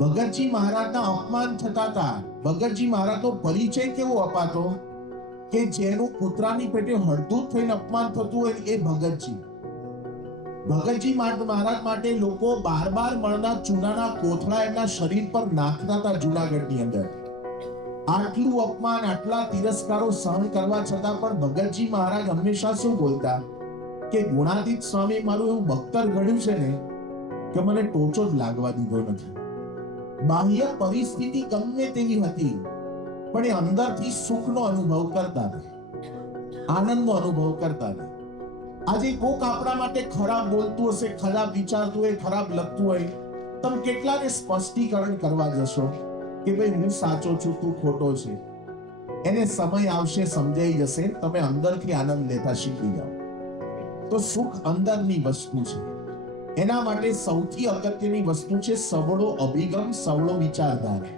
ભગતજી મહારાજના અપમાન થતા હતા. ભગતજી મહારાજનો પરિચય કેવો અપાતો કે જેનું કૂતરાની પેટે હળદૂત થઈને અપમાન થતું હોય એ ભગતજી. ભગતજી મહારાજ માટે લોકો 12 મણના ચૂનાના કોથળા એમના શરીર પર નાખતા હતા જૂનાગઢની અંદર. આટલું અપમાન, આટલા તિરસ્કારો સહન કરવા છતાં પણ ભગતજી મહારાજ હંમેશા શું બોલતા કે ગુણાતીત સ્વામી મારું એવું બખ્તર ઘડ્યું છે ને કે મને ટોચો જ લાગવા દીધો નથી. બાહ્ય પરિસ્થિતિ ગમે તેવી હતી પણ એ અંદરથી સુખનો અનુભવ કરતા હતા, આનંદનો અનુભવ કરતા હતા. આજે કોક આપણા માટે ખરાબ બોલતું હશે, ખરાબ વિચારતું હોય, ખરાબ લખતું હોય, તમે કેટલાને સ્પષ્ટીકરણ કરવા જશો કે ભાઈ હું સાચો છું, તું ખોટો છે. એને સમય આવશે, સમજાઈ જશે, તમે અંદરથી આનંદ લેતા શીખી જાઓ. તો સુખ અંદરની વસ્તુ છે. એના માટે સૌથી અગત્યની વસ્તુ છે સવળો અભિગમ, સવળો વિચારધારા.